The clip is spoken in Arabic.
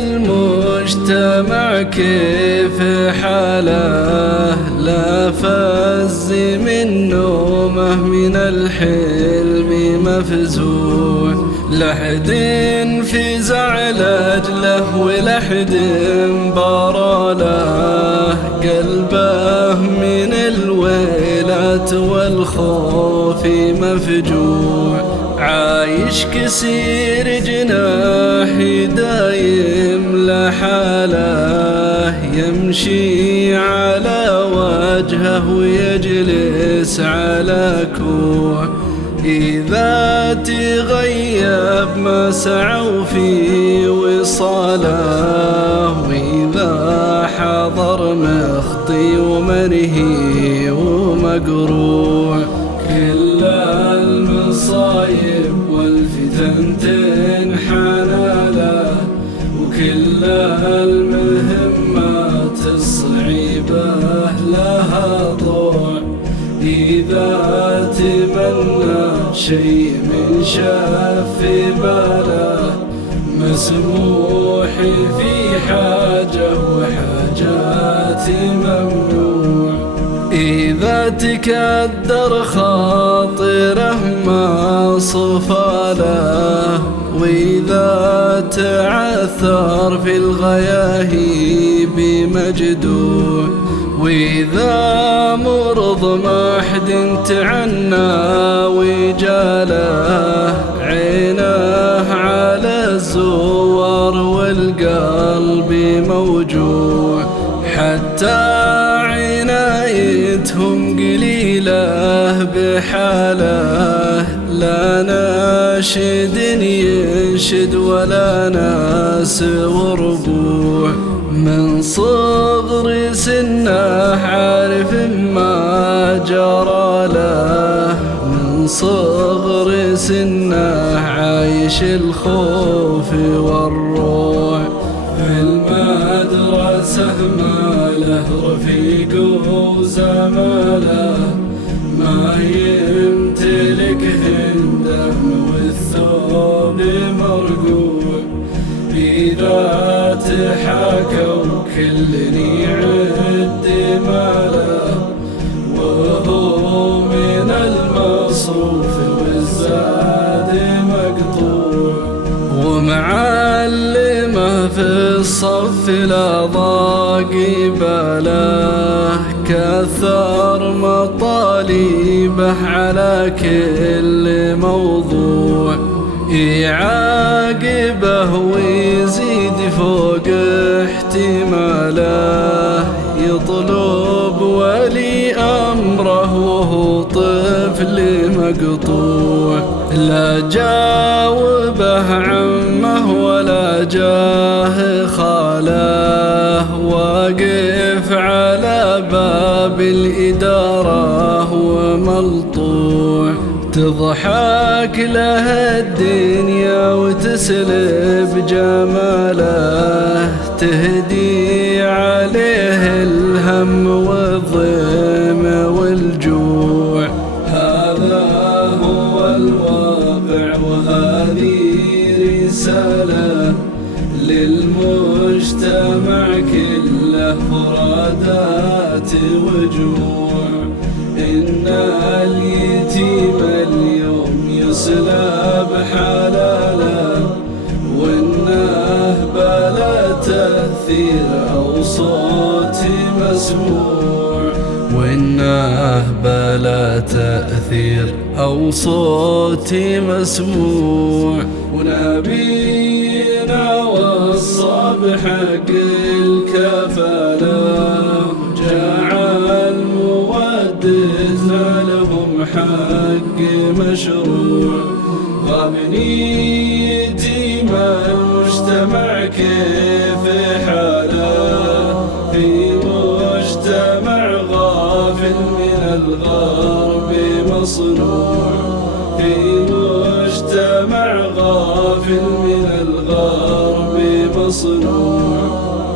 المجتمع كيف حاله، لا فز من نومه من الحلم مفزوع، لحد في زعل أجله ولحد برى له قلبه من الويلات والخوف مفجوع، عايش كسير جناحي دايم لحاله، يمشي على وجهه ويجلس على كوع، إذا تغيب ما سعوا في وصاله، وإذا حضر مخطي ومنهي ومقروع، كل المصايب والفتن تنحنى له، وكل المهمات الصعيبة لها ضوع، إذا تمنى شيء من شف باله، مسموح في حاجة وحاجات ممنوع، إذا تكدر خاطره ما صفى له، وإذا تعثر في الغياهيب مجدوع، وإذا مرض ما حد تعنى وجاله، عينه على الزوار والقلب موجوع، حتى عنايتهم قليلة بحاله، لا ناشد ينشد ولا ناس وربوع، من صغر سنه عارف ما جرى له، من صغر سنه عايش الخوف والروع، في المدرسة ما له رفيق وزماله، ما يمتلك هنده والثوب مرقوع، إذا تحاكوا كل يعد ماله، وهو من المصروف والزاد مقطوع، ومعلمه في الصف لا ضاق باله، كثر مطالبه على كل موضوع، يعاقبه ويزيد فوق احتماله، يطلب ولي أمره وهو طفل مقطوع، لا جاوبه عمه ولا جاه خاله، واقف على باب الإدارة وملطوع، تضحك له الدنيا وتسلب جماله، تهدي عليه الهم والضيم والجوع، هذا هو الواقع وهذه رسالة للمجتمع كله فرادات وجوع، إن اليتيم اليوم يسلب حلاله، وإنه بلا تأثير أو صوت مسموع، وإنه بلا تأثير أو صوت مسموع، ونبينا وصى بحق الكفالة، جعل مودتنا لهم حق مشروع، غابني يتيم المجتمع كيف حاله، في مجتمع غافل من الغرب مصنوع، في مجتمع غافل من الغرب مصنوع.